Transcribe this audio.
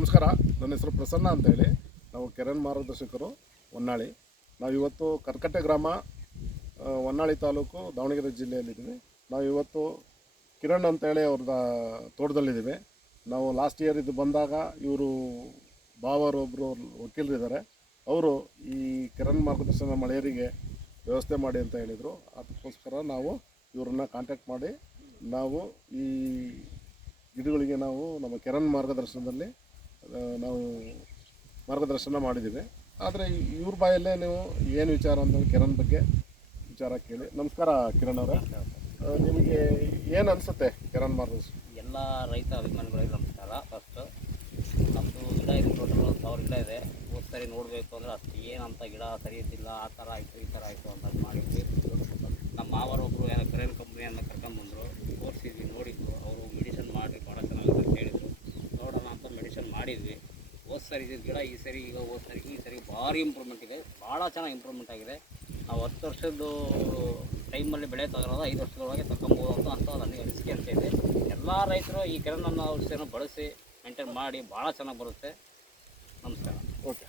ನಮಸ್ಕಾರ, ನನ್ನ ಹೆಸರು ಪ್ರಸನ್ನ ಅಂತೇಳಿ. ನಾವು ಕಿರಣ್ ಮಾರ್ಗದರ್ಶಕರು ಹೊನ್ನಾಳಿ. ನಾವಿವತ್ತು ಕರ್ಕಟ್ಟೆ ಗ್ರಾಮ, ಹೊನ್ನಾಳಿ ತಾಲೂಕು, ದಾವಣಗೆರೆ ಜಿಲ್ಲೆಯಲ್ಲಿದ್ದೀವಿ. ನಾವಿವತ್ತು ಕಿರಣ್ ಅಂತೇಳಿ ಅವ್ರದ್ದು ತೋಟದಲ್ಲಿದ್ದೀವಿ. ನಾವು ಲಾಸ್ಟ್ ಇಯರ್ ಇದು ಬಂದಾಗ ಇವರು ಬಾವರೊಬ್ಬರು ವಕೀಲರಿದ್ದಾರೆ. ಅವರು ಈ ಕಿರಣ್ ಮಾರ್ಗದರ್ಶನ ಮಳೆಯರಿಗೆ ವ್ಯವಸ್ಥೆ ಮಾಡಿ ಅಂತ ಹೇಳಿದರು. ಅದಕ್ಕೋಸ್ಕರ ನಾವು ಇವ್ರನ್ನ ಕಾಂಟ್ಯಾಕ್ಟ್ ಮಾಡಿ ನಾವು ಈ ಗಿಡಗಳಿಗೆ ನಾವು ನಮ್ಮ ಕಿರಣ್ ಮಾರ್ಗದರ್ಶನದಲ್ಲಿ ನಾವು ಮಾರ್ಗದರ್ಶನ ಮಾಡಿದ್ದೀವಿ. ಆದರೆ ಇವ್ರ ಬಾಯಲ್ಲೇ ನೀವು ಏನು ವಿಚಾರ ಅಂದರೆ ಕಿರಣ್ ಬಗ್ಗೆ ವಿಚಾರ ಕೇಳಿ. ನಮಸ್ಕಾರ ಕಿರಣ್ ಅವರೇ, ನಿಮಗೆ ಏನು ಅನಿಸುತ್ತೆ ಕಿರಣ್ ಮಾರ್ಗದರ್ಶನ? ಎಲ್ಲ ರೈತ ಅಭಿಮಾನಿಗಳಿಗೆ ನಮಸ್ಕಾರ. ಫಸ್ಟು ನಮ್ಮದು ಗಿಡ ಇದೆ, ಟೋಟಲ್ 1000 ಗಿಡ ಇದೆ. ಹೋದ ಸರಿ ನೋಡಬೇಕು ಅಂದರೆ ಅಷ್ಟು ಏನಂತ ಗಿಡ ಸರಿ ಇದ್ದಿಲ್ಲ, ಆ ಥರ ಆಯಿತು ಈ ಥರ ಆಯಿತು ಅಂತ ಮಾಡಿದ್ವಿ. ನಮ್ಮ ಮಾವರೊಬ್ಬರು ಏನೋ ಕರೆಂಟ್ ಕಂಪ್ನಿಯನ್ನು ಕರ್ಕೊಂಬಂದರು, ತೋರಿಸಿದ್ವಿ, ನೋಡಿದ್ರು. ಅವರು ಮೆಡಿಸಿನ್ ಮಾಡಿ ಭಾಳ ಚೆನ್ನಾಗಿದೆ ಅಂತ ಹೇಳಿದರು. ನೋಡೋಣ ಅಂತ ಮೆಡಿಸಿನ್ ಮಾಡಿದ್ವಿ. ಹೋದ ಸರಿ ಇದ್ದಿದ್ದು ಗಿಡ ಈ ಸರಿ ಈ ಸರಿ ಭಾರಿ ಇಂಪ್ರೂವ್ಮೆಂಟ್ ಇದೆ, ಭಾಳ ಚೆನ್ನಾಗಿ ಇಂಪ್ರೂವ್ಮೆಂಟ್ ಆಗಿದೆ. ನಾವು 10 ವರ್ಷದ್ದು ಟೈಮಲ್ಲಿ ಬೆಳೆ ತಗೊಳ್ಳೋದು 5 ವರ್ಷದೊಳಗೆ ತಗೊಂಬೋದು ಅಂತ ನನಗೆ ಅನಿಸಿಕೆ ಅಂತ ಇದೆ. ಎಲ್ಲ ರೈತರು ಈ ಕಿರಣ್ ಔಷಧಿಯನ್ನು ಬಳಸಿ ಮೇಂಟೈನ್ ಮಾಡಿ ಭಾಳ ಚೆನ್ನಾಗಿ ಬರುತ್ತೆ. ನಮಸ್ಕಾರ. ಓಕೆ.